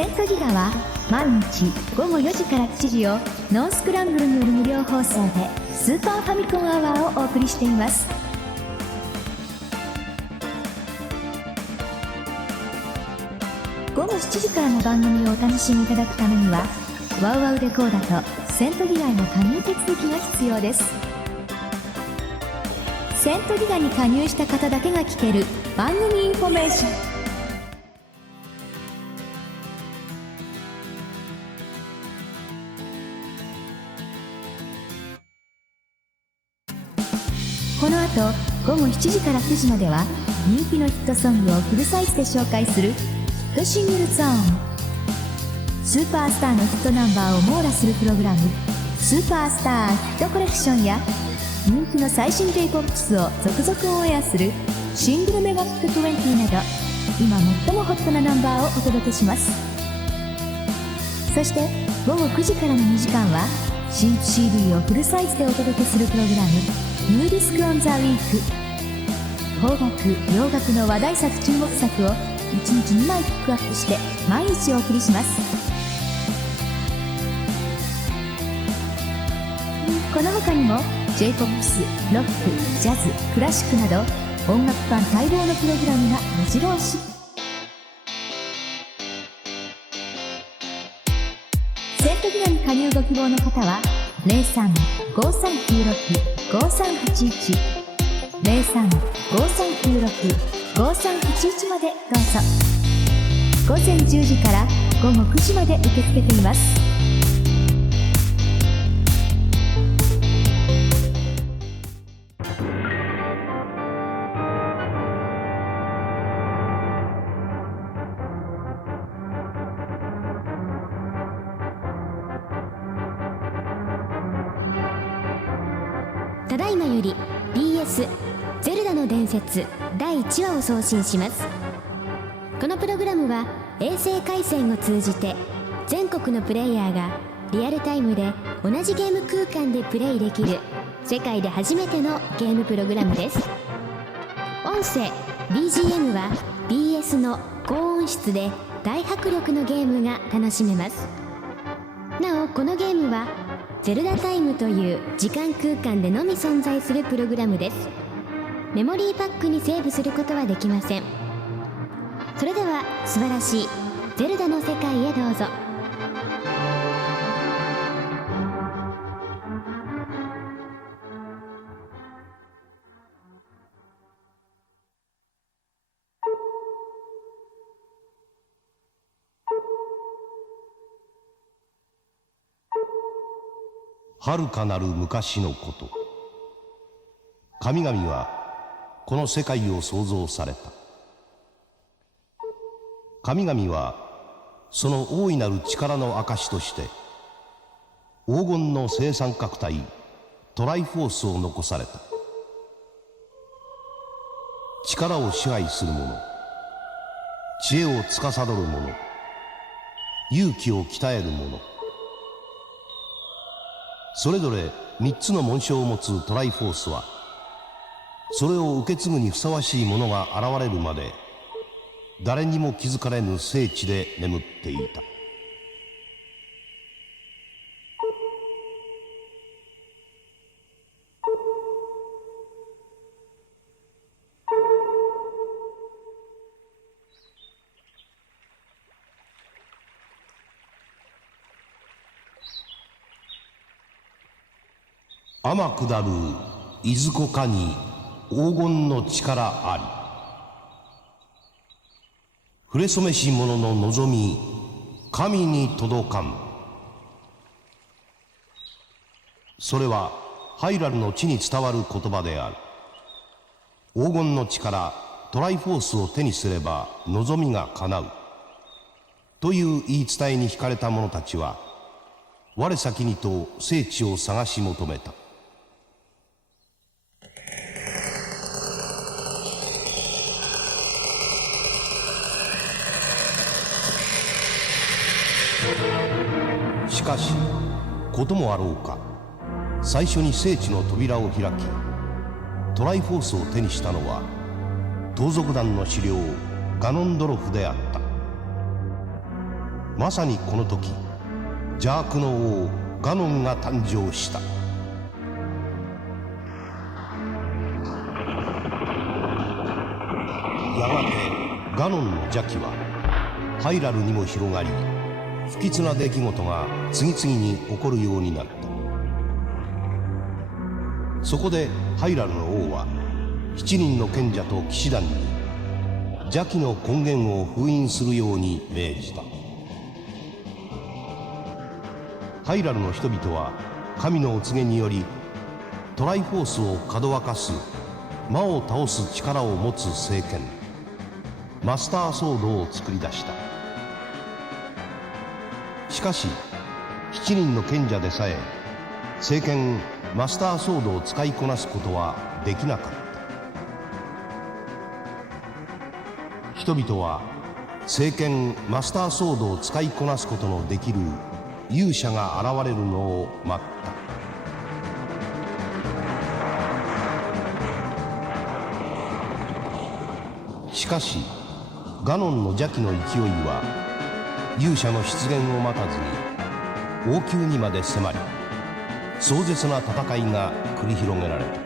セントギガは毎日午後4時から7時をノンスクランブルによる無料放送でスーパーファミコンアワーをお送りしています。午後7時からの番組をお楽しみいただくためにはワウワウデコーダとセントギガへの加入手続きが必要です。セントギガに加入した方だけが聞ける番組インフォメーション。この後午後7時から9時までは人気のヒットソングをフルサイズで紹介するヒットシングルゾーン。スーパースターのヒットナンバーを網羅するプログラムスーパースターヒットコレクションや人気の最新 J-POP を続々オンエアするシングルメガヒット20など今最もホットなナンバーをお届けします。そして午後9時からの2時間は新規 CD をフルサイズでお届けするプログラムニューディスクオンザウィーク。邦楽洋楽の話題作注目作を1日2枚ピックアップして毎日お送りします。この他にも J-POP、ロック、ジャズ、クラシックなど音楽ファン待望のプログラムが目白押し。セントギガに加入ご希望の方は 03-5396-5381 03-5396-5381 までどうぞ。午前10時から午後9時まで受け付けています。ただいまより BS ゼルダの伝説第1話を送信します。このプログラムは衛星回線を通じて全国のプレイヤーがリアルタイムで同じゲーム空間でプレイできる世界で初めてのゲームプログラムです。音声 BGM は BS の高音質で大迫力のゲームが楽しめます。なおこのゲームはゼルダタイムという時間空間でのみ存在するプログラムです。メモリーパックにセーブすることはできません。それでは素晴らしいゼルダの世界へどうぞ。遥かなる昔のこと、神々はこの世界を創造された。神々はその大いなる力の証として黄金の正三角体トライフォースを残された。力を支配する者、知恵を司る者、勇気を鍛える者、それぞれ3つの紋章を持つトライフォースはそれを受け継ぐにふさわしいものが現れるまで誰にも気づかれぬ聖地で眠っていた。天下るいずこかに黄金の力あり。触れそめし者の望み神に届かん。それはハイラルの地に伝わる言葉である。黄金の力トライフォースを手にすれば望みが叶うという言い伝えに惹かれた者たちは我先にと聖地を探し求めた。しかしこともあろうか、最初に聖地の扉を開きトライフォースを手にしたのは盗賊団の首領ガノンドロフであった。まさにこの時、邪悪の王ガノンが誕生した。やがてガノンの邪気はハイラルにも広がり、不吉な出来事が次々に起こるようになった。そこでハイラルの王は7人の賢者と騎士団に邪気の根源を封印するように命じた。ハイラルの人々は神のお告げによりトライフォースをかどわかす魔を倒す力を持つ聖剣マスターソードを作り出した。しかし7人の賢者でさえ聖剣マスターソードを使いこなすことはできなかった。人々は聖剣マスターソードを使いこなすことのできる勇者が現れるのを待った。しかしガノンの邪気の勢いは勇者の出現を待たずに王宮にまで迫り、壮絶な戦いが繰り広げられた。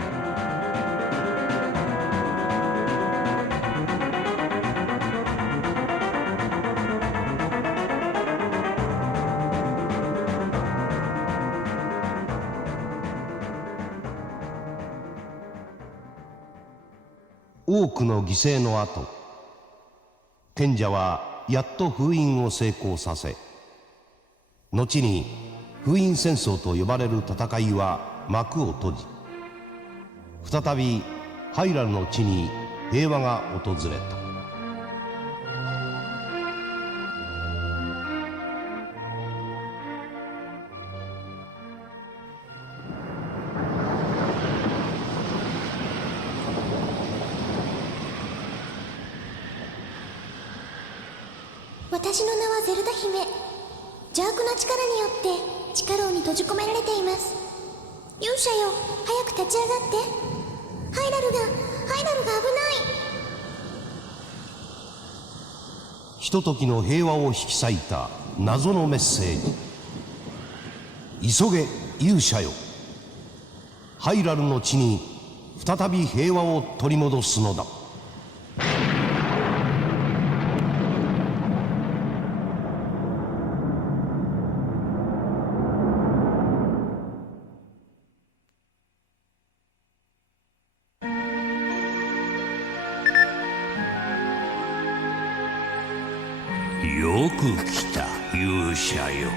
多くの犠牲の後、賢者はやっと封印を成功させ、後に封印戦争と呼ばれる戦いは幕を閉じ、再びハイラルの地に平和が訪れた。私の名はゼルダ姫。邪悪な力によって地下牢に閉じ込められています。勇者よ、早く立ち上がって。ハイラルが危ない。ひとときの平和を引き裂いた謎のメッセージ。急げ勇者よ、ハイラルの地に再び平和を取り戻すのだ。よく来た勇者よ。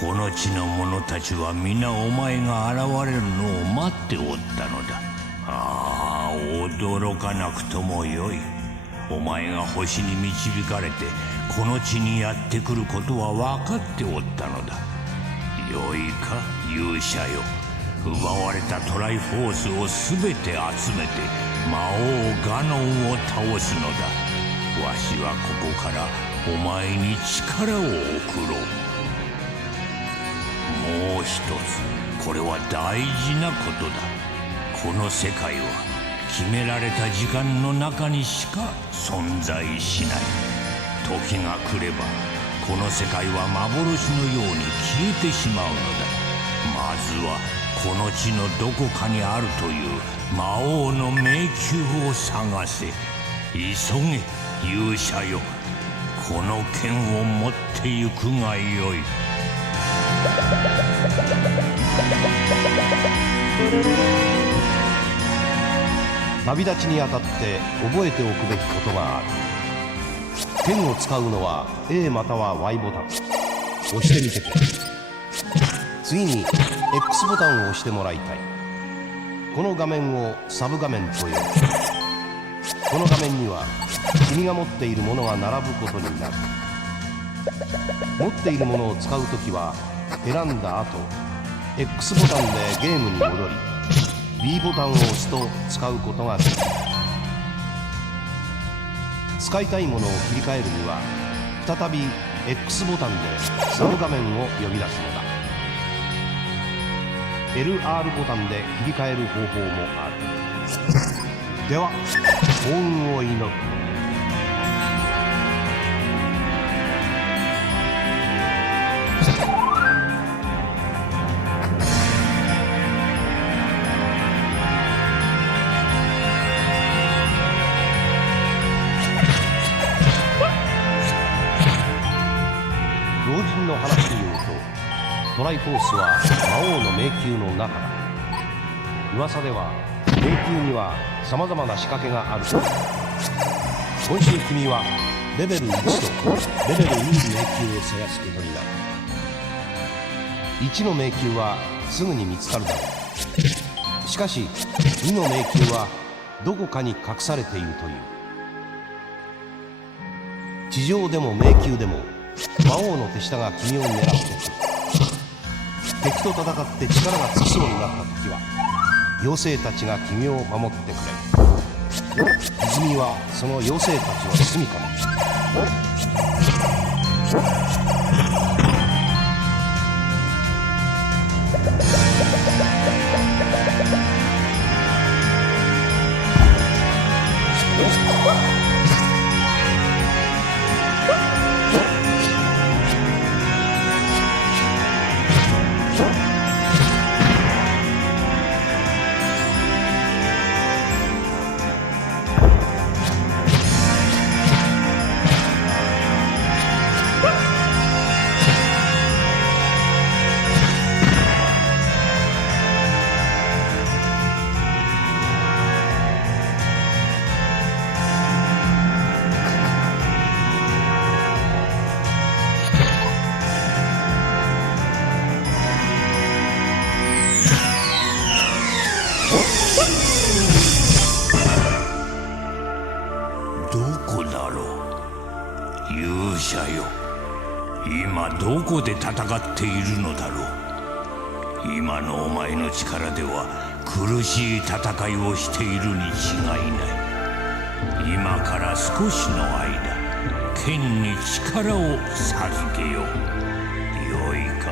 この地の者たちは皆お前が現れるのを待っておったのだ。ああ、驚かなくともよい。お前が星に導かれてこの地にやってくることは分かっておったのだ。よいか勇者よ、奪われたトライフォースを全て集めて魔王ガノンを倒すのだ。わしはここからお前に力を送ろう。もう一つ、これは大事なことだ。この世界は決められた時間の中にしか存在しない。時が来ればこの世界は幻のように消えてしまうのだ。まずはこの地のどこかにあるという魔王の迷宮を探せ。急げ勇者よ、この剣を持ってゆくがよい。旅立ちにあたって覚えておくべきことがある。剣を使うのは A または Y ボタン。押してみてくれ。次に X ボタンを押してもらいたい。この画面をサブ画面と呼ぶ。この画面には君が持っているものが並ぶことになる。持っているものを使うときは選んだ後 X ボタンでゲームに戻り B ボタンを押すと使うことができる。使いたいものを切り替えるには再び X ボタンでサブ画面を呼び出すのだ。 LR ボタンで切り替える方法もある。では幸運を祈る。トライフォースは魔王の迷宮の中だ。噂では迷宮にはさまざまな仕掛けがある。今週君はレベル1とレベル2の迷宮を探すことになる。1の迷宮はすぐに見つかるだろう。しかし2の迷宮はどこかに隠されているという。地上でも迷宮でも魔王の手下が君を狙ってくる。敵と戦って力がつきそうになった時は妖精たちが君を守ってくれる。泉はその妖精たちの住みかだ。勇者よ、今どこで戦っているのだろう。今のお前の力では苦しい戦いをしているに違いない。今から少しの間剣に力を授けよう。よいか、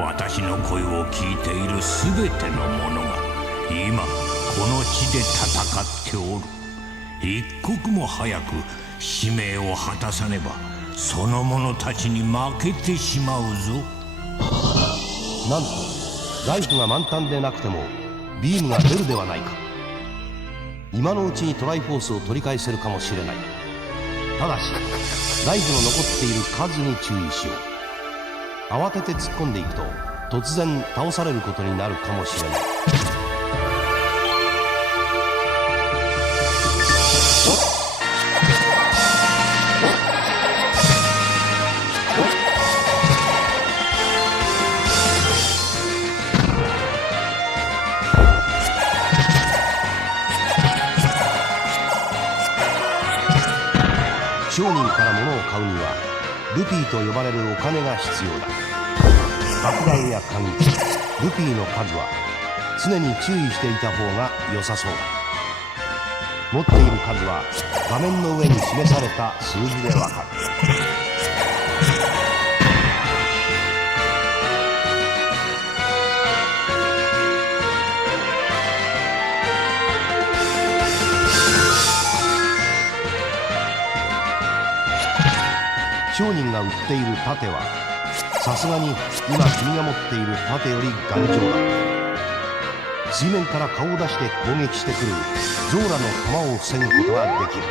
私の声を聞いているすべての者が今この地で戦っておる。一刻も早く使命を果たさねばその者たちに負けてしまうぞ。なんとライフが満タンでなくてもビームが出るではないか。今のうちにトライフォースを取り返せるかもしれない。ただしライフの残っている数に注意しよう。慌てて突っ込んでいくと突然倒されることになるかもしれない。商人から物を買うにはルピーと呼ばれるお金が必要だ。爆弾や鍵、ルピーの数は常に注意していた方が良さそうだ。持っている数は画面の上に示された数字でわかる。商人が売っている盾はさすがに今君が持っている盾より頑丈だ。水面から顔を出して攻撃してくるゾーラの弾を防ぐことができる。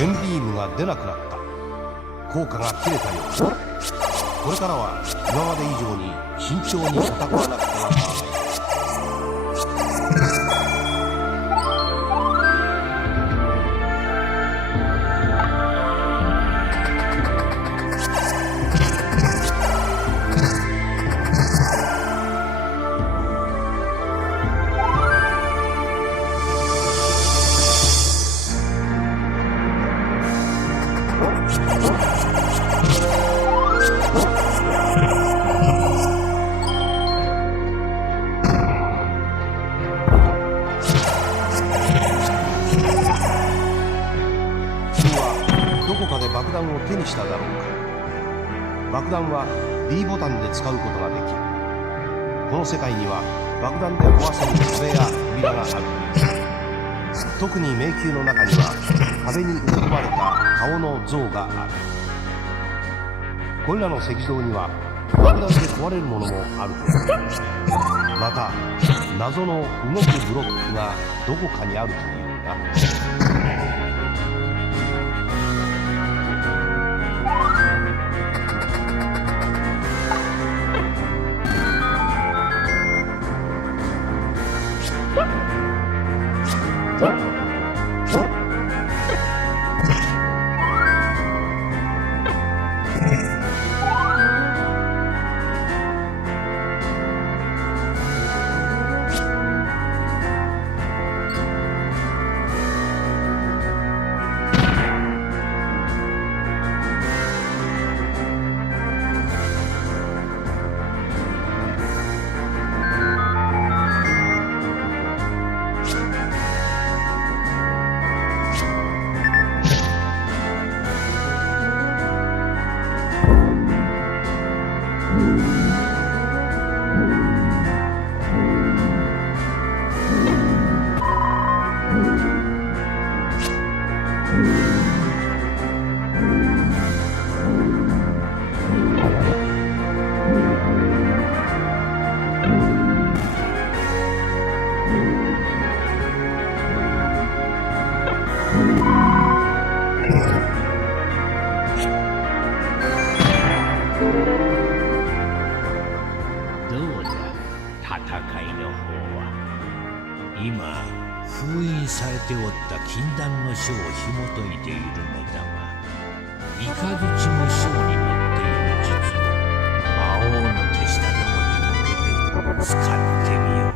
ペンビームが出なくなった。効果が切れたようだ。これからは今まで以上に慎重に戦わなくてはならない。爆弾を手にしただろうか。爆弾は B ボタンで使うことができる。この世界には爆弾で壊せる壁や扉がある。特に迷宮の中には壁に埋め込まれた顔の像がある。これらの石像には爆弾で壊れるものもあるという。また謎の動くブロックがどこかにあるというな。今封印されておった禁断の書を紐解いているのだが、雷の章に載っている術を魔王の手下どもに向けて使ってみよう。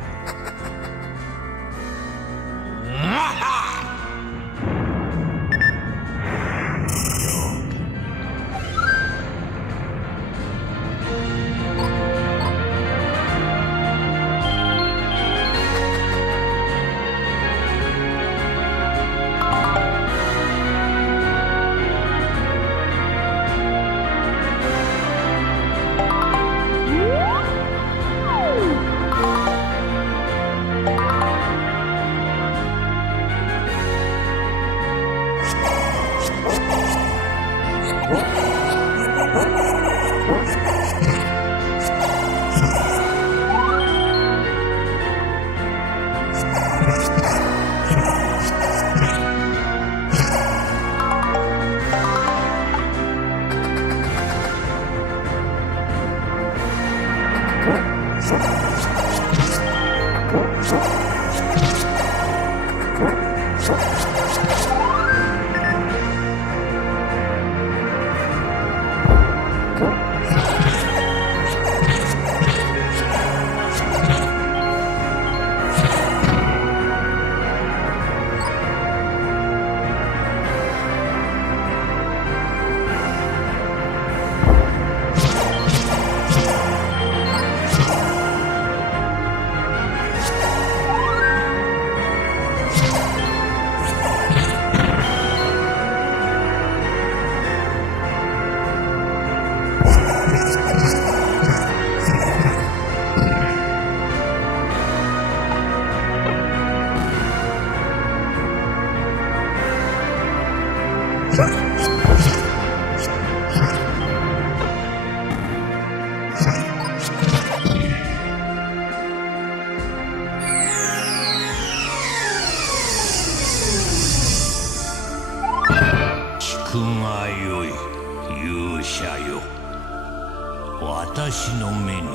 私の目に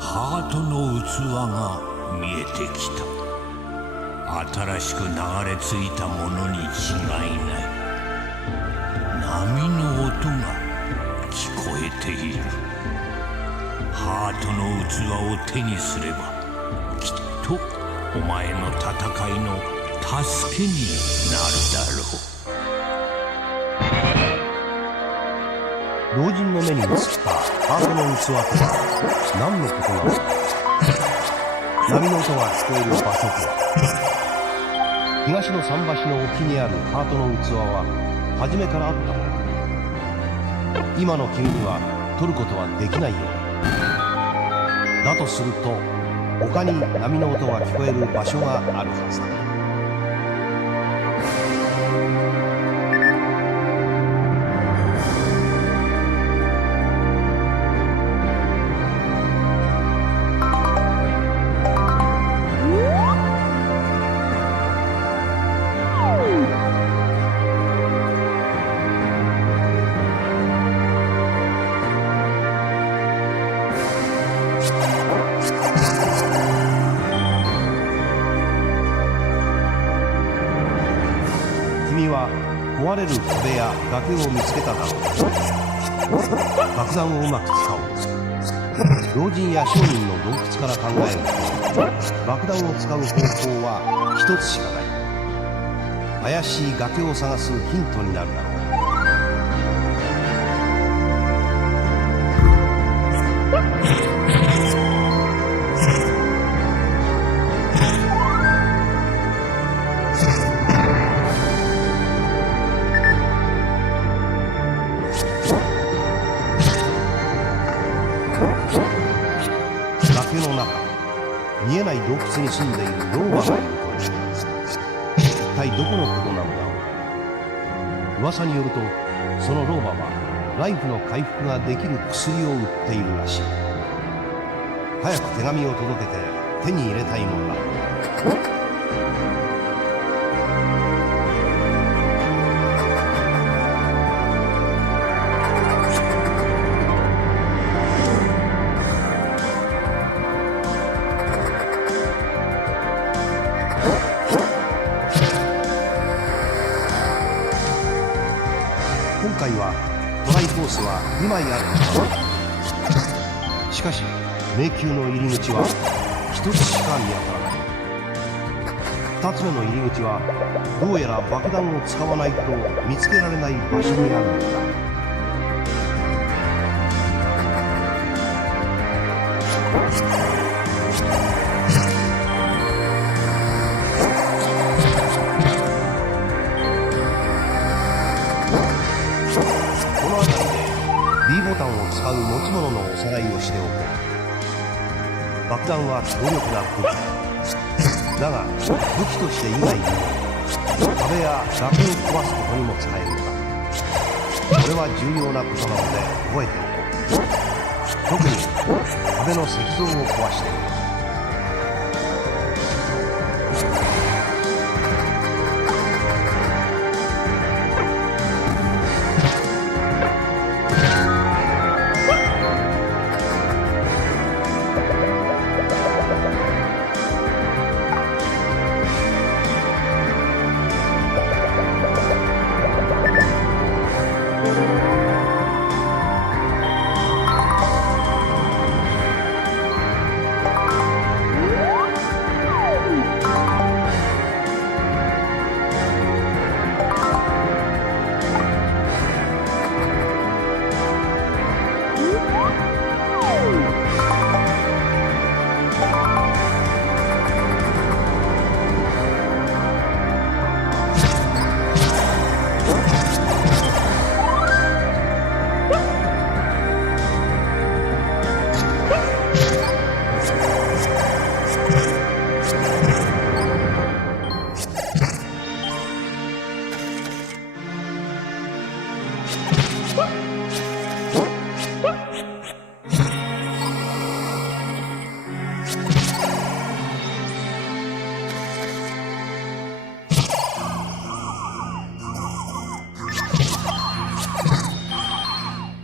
ハートの器が見えてきた。新しく流れ着いたものに違いない。波の音が聞こえている。ハートの器を手にすればきっとお前の戦いの助けになるだろう。老人の目に映ったハートの器とは何のことなのか。波の音が聞こえる場所とは、東の桟橋の沖にあるハートの器は初めからあったもの。今の君には取ることはできないようだ。だとすると他に波の音が聞こえる場所があるはずだ。君は壊れる壁や崖を見つけただろう。爆弾をうまく使おう。老人や商人の洞窟から考えると、爆弾を使う方法は一つしかない。怪しい崖を探すヒントになるだろう。崖の中、見えない洞窟に住んでいる老婆がいるという。一体どこのことなのだろう。噂によると、その老婆はライフの回復ができる薬を売っているらしい。早く手紙を届けて手に入れたいものだ。今回はトライフォースは2枚あるのだ。しかし迷宮の入り口は1つしか見当たらない。2つ目の入り口はどうやら爆弾を使わないと見つけられない場所にあるのだ。この辺りで B ボタンを使う持ち物のおさらいをしておこう。爆弾は強力な武器だが、武器として以外にも壁や崖を壊すことにも使えるのだ。これは重要なことなので覚えておこう。特に壁の石像を壊しておく。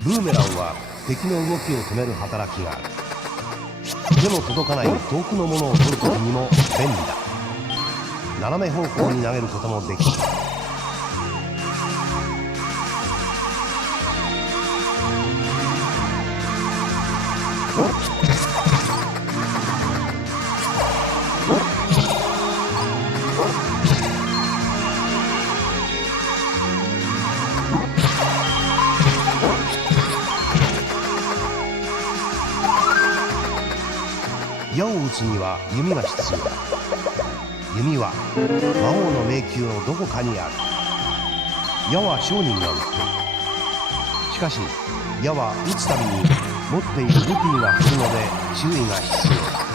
ブーメランは敵の動きを止める働きがある。手の届かない遠くのものを取るときにも便利だ。斜め方向に投げることもできる。矢を撃つには弓が必要だ。弓は魔王の迷宮のどこかにある。矢は商人が撃つ。しかし矢は撃つたびに持っている武器にが振るので注意が必要だ。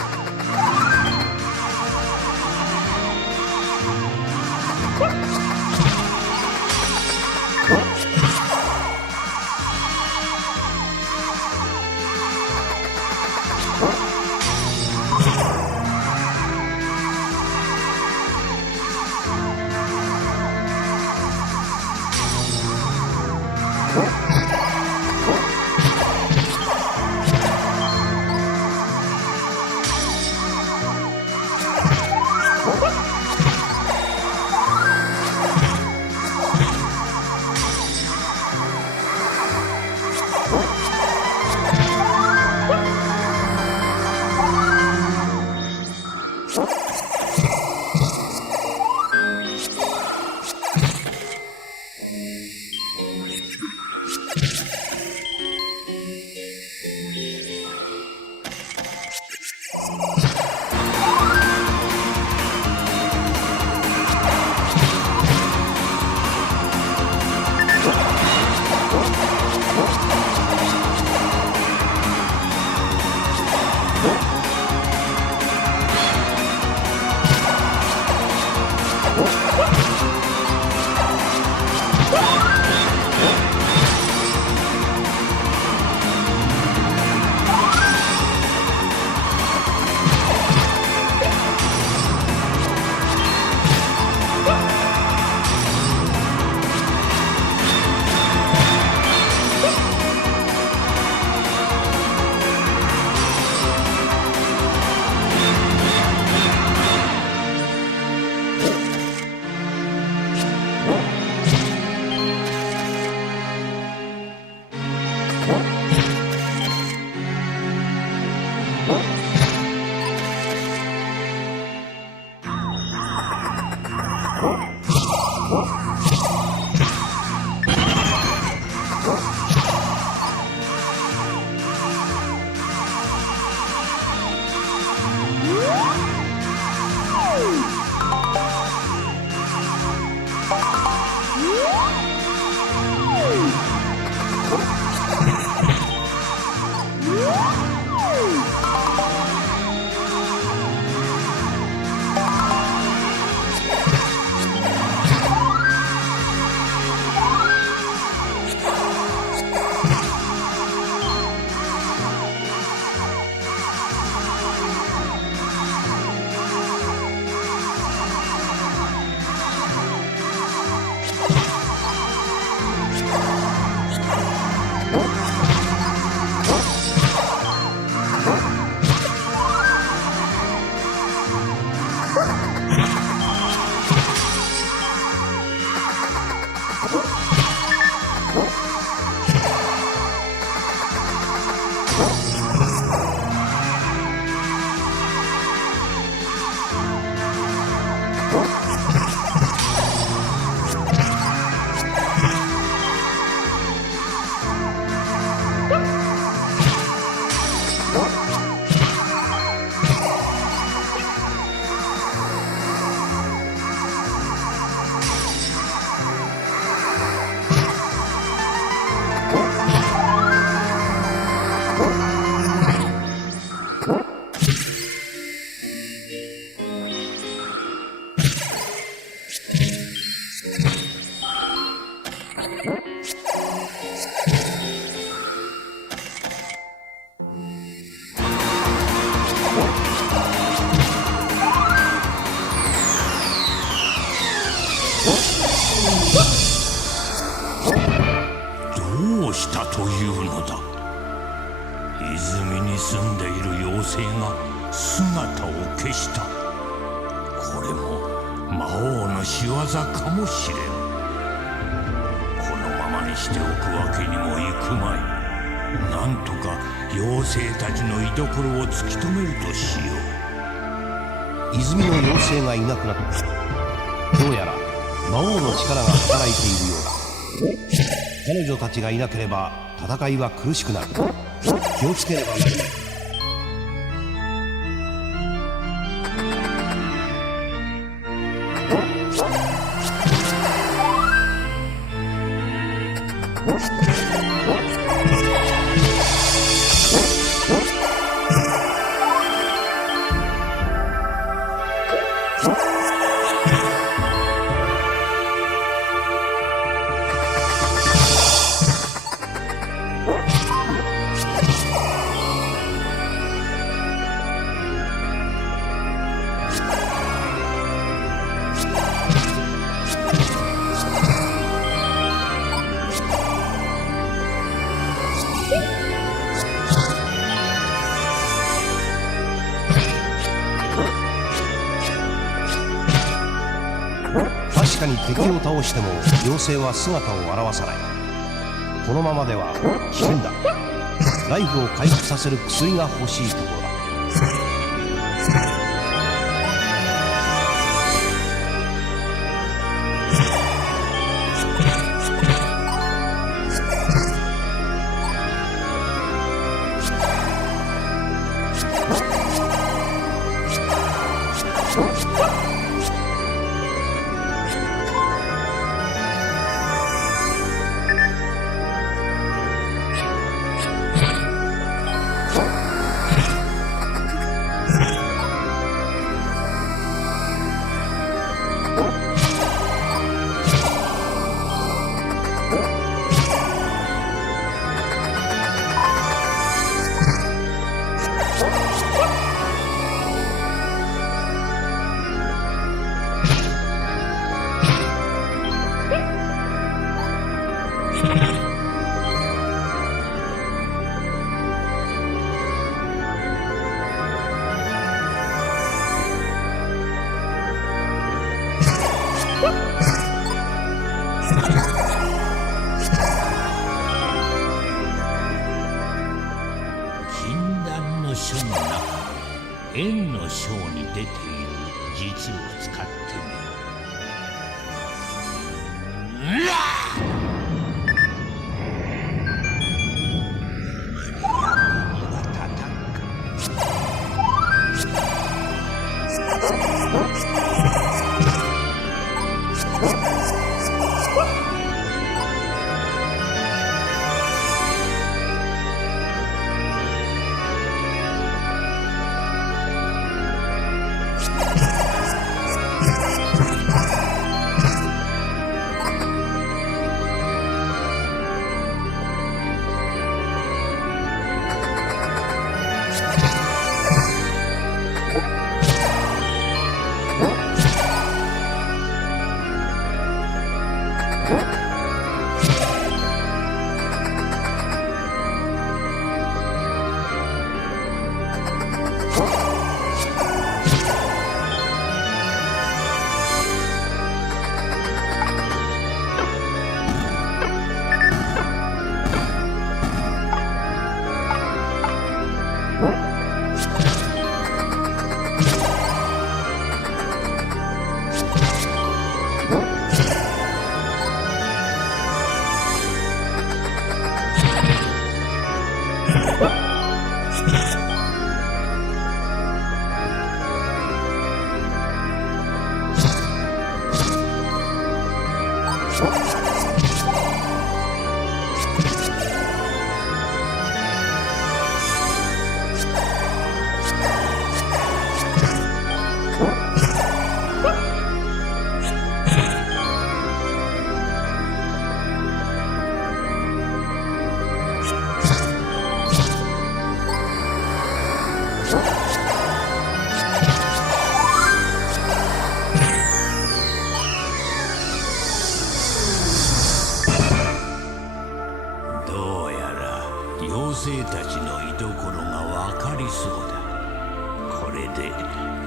住んでいる妖精が姿を消した。これも魔王の仕業かもしれん。このままにしておくわけにもいくまい。なんとか妖精たちの居所を突き止めるとしよう。泉の妖精がいなくなった。どうやら魔王の力が働いているようだ。彼女たちがいなければ戦いは苦しくなる。気をつければならない。確かに敵を倒しても妖精は姿を現さない。このままでは危険だ。ライフを回復させる薬が欲しいところだ。円の章に出ている術を使ってみよう。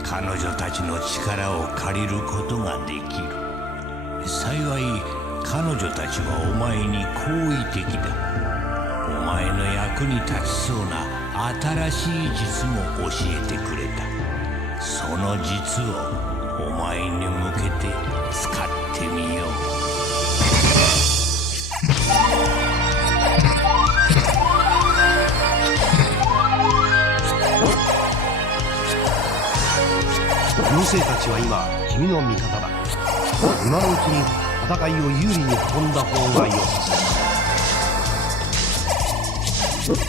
彼女たちの力を借りることができる。幸い彼女たちはお前に好意的だ。お前の役に立ちそうな新しい術も教えてくれた。その術をお前に向けて使ってみよう。妖精たちは今君の味方だ。今のうちに戦いを有利に運んだ方が良さそうだ。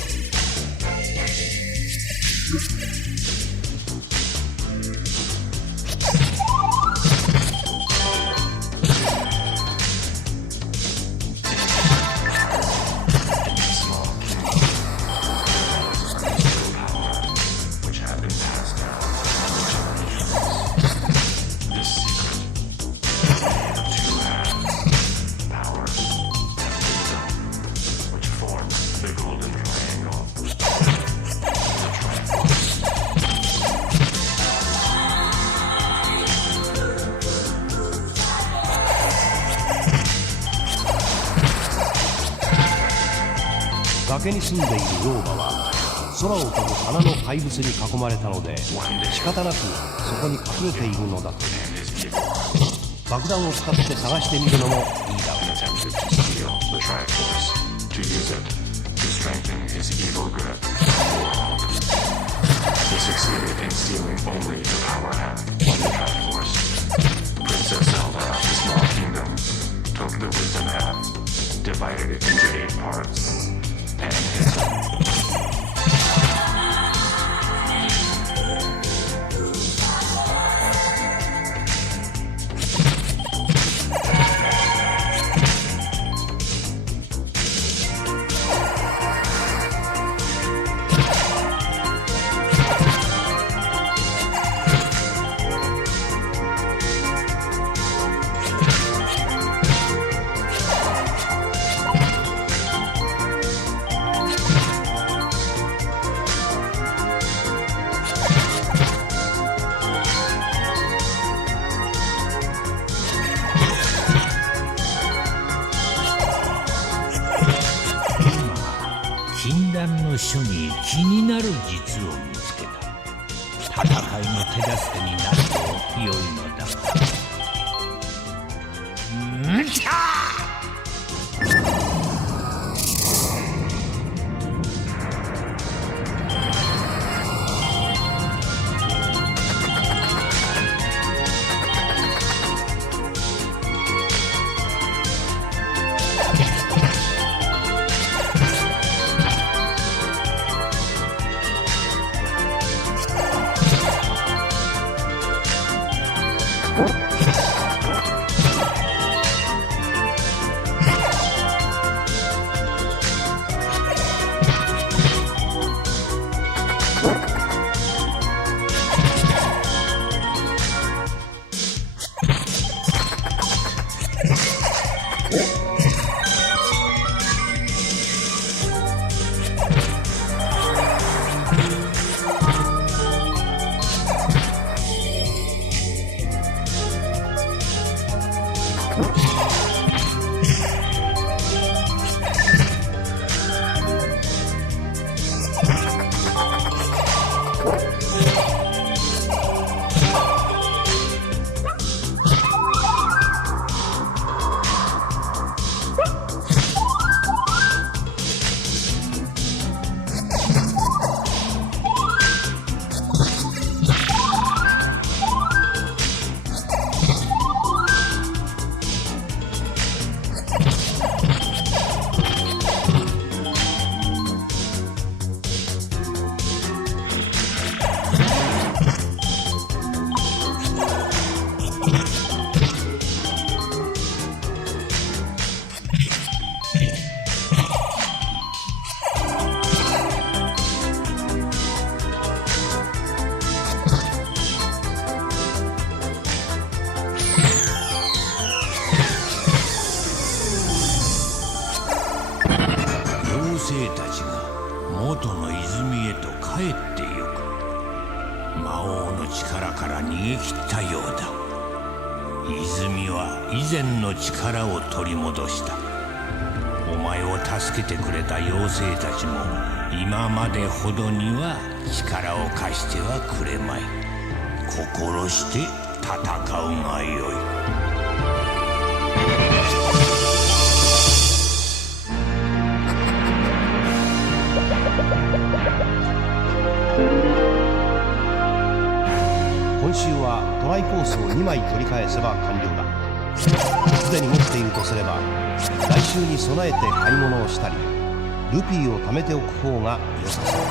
崖に住んでいる老婆は空を飛ぶ花の怪物に囲まれたので仕方なくそこに隠れているのだという。爆弾を使って探してみるのもいいだろう。禁断の書に気になる術を見つけた。戦いの手助けになると良いのだ。魔王の力から逃げ切ったようだ。泉は以前の力を取り戻した。お前を助けてくれた妖精たちも今までほどには力を貸してはくれまい。心して戦うがよい。今週はトライフォースを2枚取り返せば完了だ。すでに持っているとすれば来週に備えて買い物をしたりルピーを貯めておく方が良さそうだ。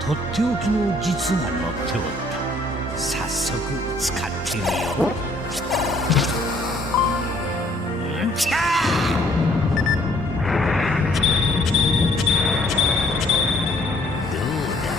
とっておきの術が載っておった。早速使ってみよう。んちゃどうだ。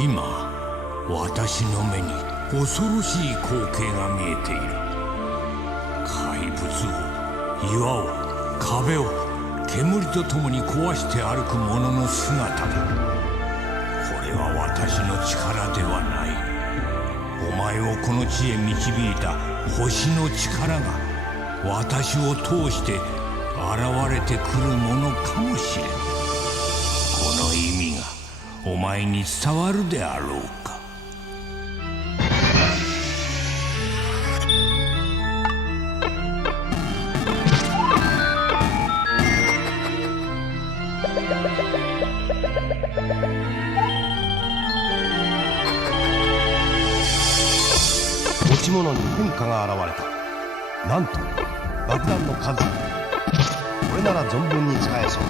今私の目に恐ろしい光景が見えている。怪物を、岩を、壁を煙とともに壊して歩く者の姿だ。これは私の力ではない。お前をこの地へ導いた星の力が私を通して現れてくるものかもしれん。この意味がお前に伝わるであろうか。持ち物に変化が現れた。なんと爆弾の数。これなら存分に使えそう。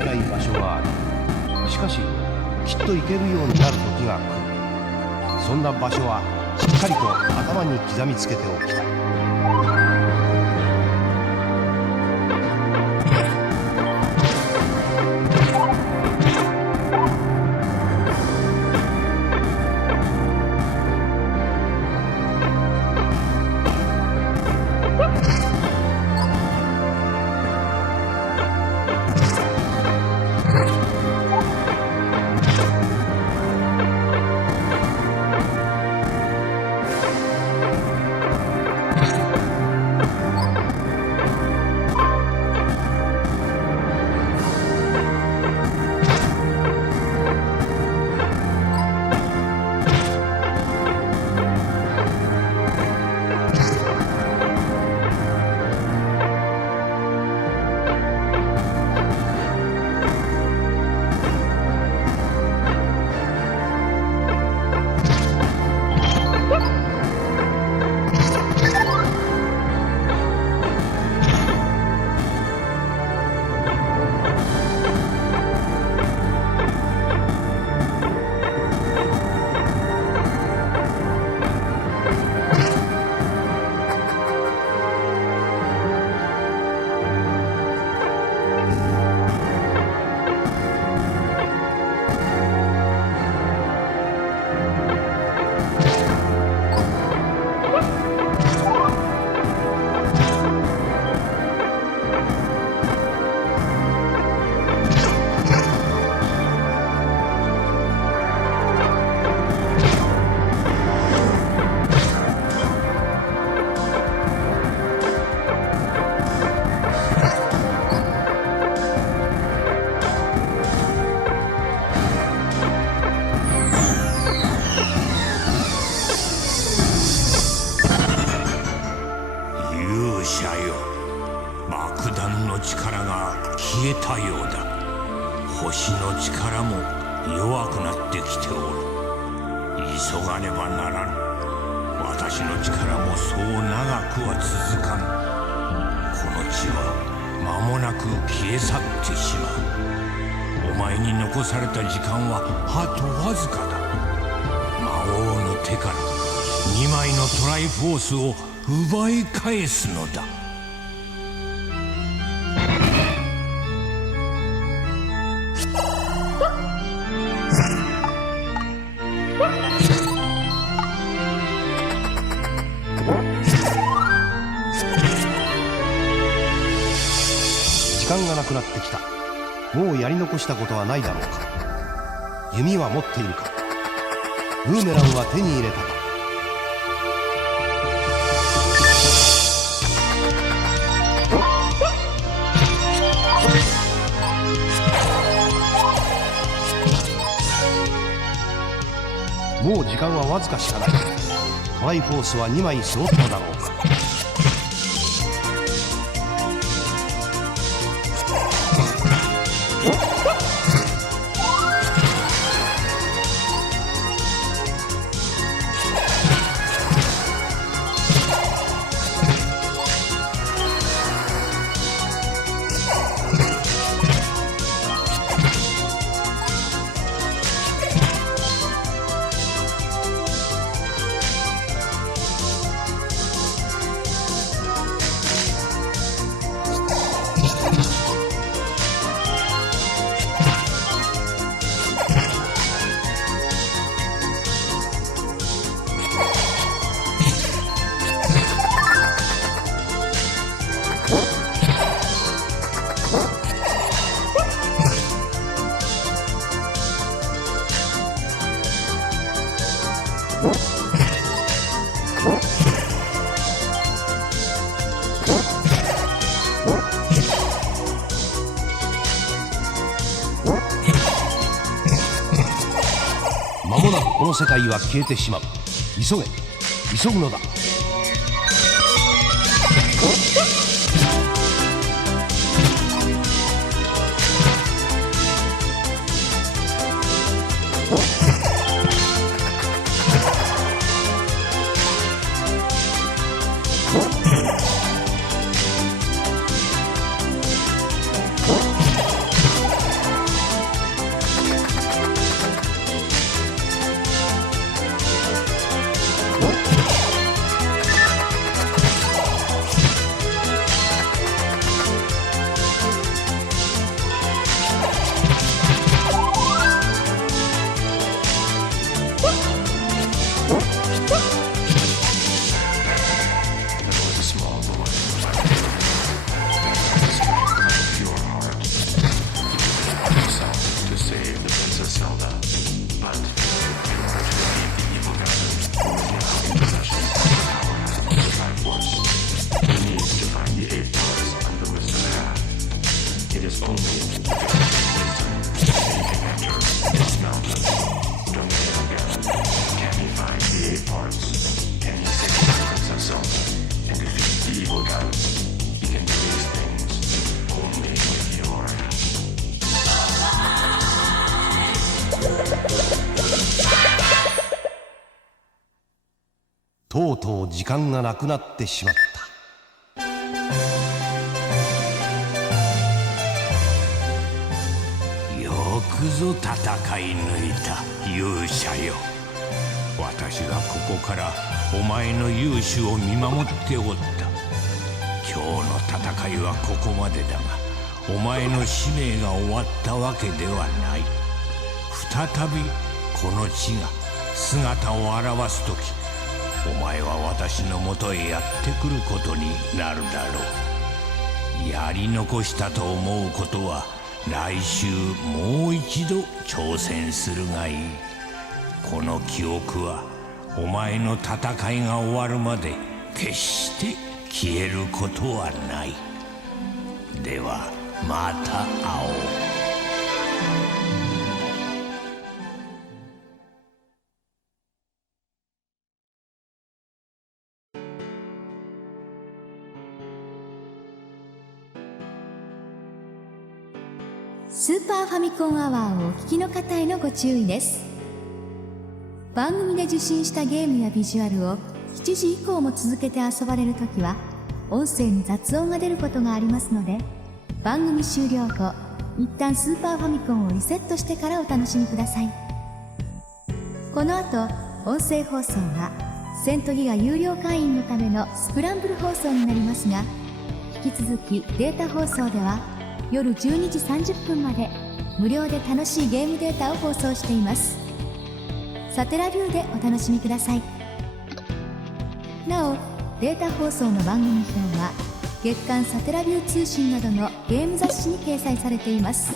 けない場所がある。しかしきっと行けるようになる時が来る。そんな場所はしっかりと頭に刻みつけておきたい。消えたようだ。星の力も弱くなってきておる。急がねばならぬ。私の力もそう長くは続かん。この地は間もなく消え去ってしまう。お前に残された時間はあとわずかだ。魔王の手から2枚のトライフォースを奪い返すのだ。時間がなくなってきた。もうやり残したことはないだろうか。弓は持っているか。ブーメランは手に入れたか。もう時間はわずかしかない。トライフォースは2枚揃っただろうか。間もなくこの世界は消えてしまう。急げ、急ぐのだ。とうとう時間がなくなってしまった。よくぞ戦い抜いた勇者よ。私がここからお前の勇姿を見守っておった。今日の戦いはここまでだが、お前の使命が終わったわけではない。再びこの地が姿を現す時、お前は私のもとへやってくることになるだろう。やり残したと思うことは来週もう一度挑戦するがいい。この記憶はお前の戦いが終わるまで決して消えることはない。ではまた会おう。スーパーファミコンアワーをお聞きの方へのご注意です。番組で受信したゲームやビジュアルを7時以降も続けて遊ばれるときは、音声に雑音が出ることがありますので、番組終了後、一旦スーパーファミコンをリセットしてからお楽しみください。この後、音声放送は、セントギガ有料会員のためのスクランブル放送になりますが、引き続きデータ放送では、夜12時30分まで無料で楽しいゲームデータを放送しています。サテラビューでお楽しみください。なお、データ放送の番組表は月刊サテラビュー通信などのゲーム雑誌に掲載されています。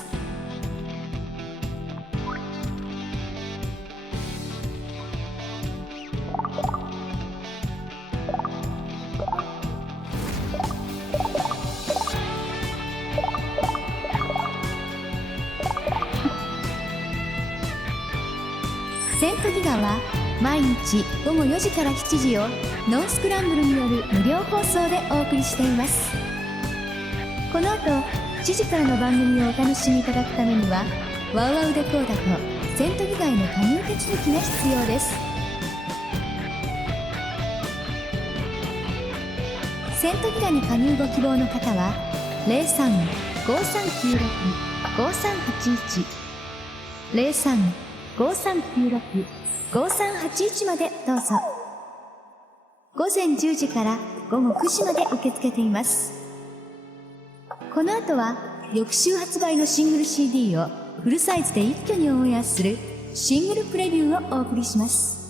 セントギガは毎日午後4時から7時をノンスクランブルによる無料放送でお送りしています。この後7時からの番組をお楽しみいただくためにはワウワウデコーダとセントギガへの加入手続きが必要です。セントギガに加入ご希望の方は 03-5396-5381 03-5396-5381 までどうぞ。午前10時から午後9時まで受け付けています。この後は翌週発売のシングル CD をフルサイズで一挙にオンエアするシングルプレビューをお送りします。